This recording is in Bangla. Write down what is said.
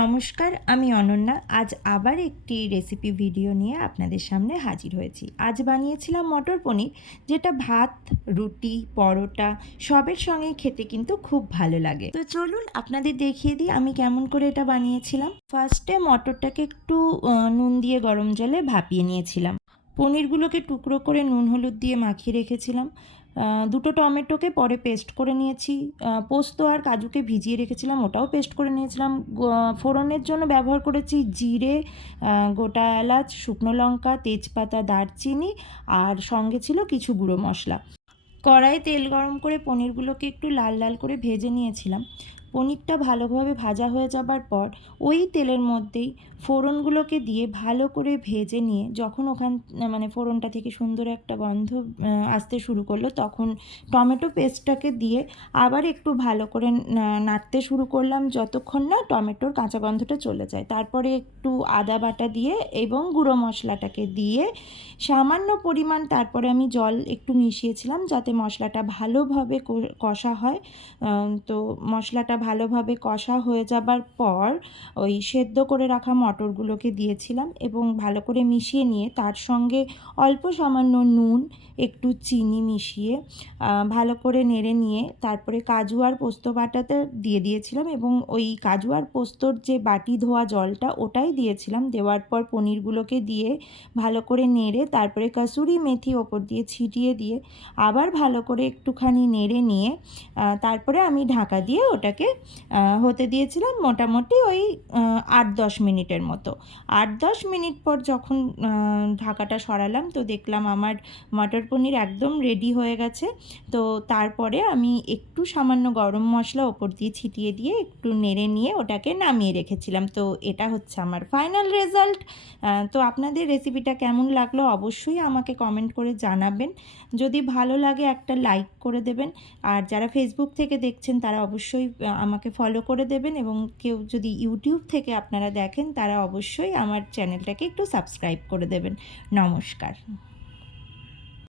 নমস্কার, আমি অনন্যা। আজ আবার একটি রেসিপি ভিডিও নিয়ে আপনাদের সামনে হাজির হয়েছি। আজ বানিয়েছিলাম মটর পনির, যেটা ভাত, রুটি, পরোটা সবের সঙ্গেই খেতে কিন্তু খুব ভালো লাগে। তো চলুন আপনাদের দেখিয়ে দিই আমি কেমন করে এটা বানিয়েছিলাম। ফার্স্টে মটরটাকে একটু নুন দিয়ে গরম জলে ভাপিয়ে নিয়েছিলাম। পনিরগুলোকে টুকরো করে নুন হলুদ দিয়ে মাখিয়ে রেখেছিলাম। দুটো টমেটোকে পরে পেস্ট করে নিয়েছি। পোস্ত আর কাজুকে ভিজিয়ে রেখেছিলাম, ওটাও পেস্ট করে নিয়েছিলাম। ফোড়নের জন্য ব্যবহার করেছি জিরে, গোটা এলাচ, শুকনো লঙ্কা, তেজপাতা, দারচিনি আর সঙ্গে ছিল কিছু গুঁড়ো মশলা। কড়াইয়ে তেল গরম করে পনিরগুলোকে একটু লাল লাল করে ভেজে নিয়েছিলাম। পনিরটা ভালোভাবে ভাজা হয়ে যাবার পর ওই তেলের মধ্যেই ফোড়নগুলোকে দিয়ে ভালো করে ভেজে নিয়ে যখন ফোড়নটা থেকে সুন্দর একটা গন্ধ আসতে শুরু করলো, তখন টমেটো পেস্টটাকে দিয়ে আবার একটু ভালো করে নাড়তে শুরু করলাম যতক্ষণ না টমেটোর কাঁচা গন্ধটা চলে যায়। তারপরে একটু আদা বাটা দিয়ে এবং গুঁড়ো মশলাটাকে দিয়ে সামান্য পরিমাণ তারপরে আমি জল একটু মিশিয়েছিলাম যাতে মশলাটা ভালোভাবে কষা হয়। তো মশলাটা ভালোভাবে কষা হয়ে যাবার পর ওই সেদ্ধ করে রাখা মটরগুলোকে দিয়েছিলাম এবং ভালো করে মিশিয়ে নিয়ে তার সঙ্গে অল্প সামান্য নুন, একটু চিনি মিশিয়ে ভালো করে নেড়ে নিয়ে তারপরে কাজু আর পোস্ত বাটাটা দিয়ে দিয়েছিলাম এবং ওই কাজু আর পোস্তর যে বাটি ধোয়া জলটা ওটাই দিয়েছিলাম। দেওয়ার পর পনিরগুলোকে দিয়ে ভালো করে নেড়ে তারপরে কাসুরি মেথি ওপর দিয়ে ছিটিয়ে দিয়ে আবার ভালো করে একটুখানি নেড়ে নিয়ে তারপরে আমি ঢাকা দিয়ে ওটাকে হতে দিয়েছিলাম মোটামুটি ওই 8-10 মিনিটের মতো। 8-10 মিনিট পর যখন ঢাকাটা সরালাম তো দেখলাম আমার মটর পনির একদম রেডি হয়ে গেছে। তো তারপরে আমি একটু সামান্য গরম মশলা ওপর দিয়ে ছিটিয়ে দিয়ে একটু নেড়ে নিয়ে ওটাকে নামিয়ে রেখেছিলাম। তো এটা হচ্ছে আমার ফাইনাল রেজাল্ট। তো আপনাদের রেসিপিটা কেমন লাগলো অবশ্যই আমাকে কমেন্ট করে জানাবেন। যদি ভালো লাগে একটা লাইক করে দেবেন, আর যারা ফেসবুক থেকে দেখছেন তারা অবশ্যই আমাকে ফলো করে দেবেন, এবং কেউ যদি ইউটিউব থেকে আপনারা দেখেন তারা অবশ্যই আমার চ্যানেলটাকে একটু সাবস্ক্রাইব করে দেবেন। নমস্কার।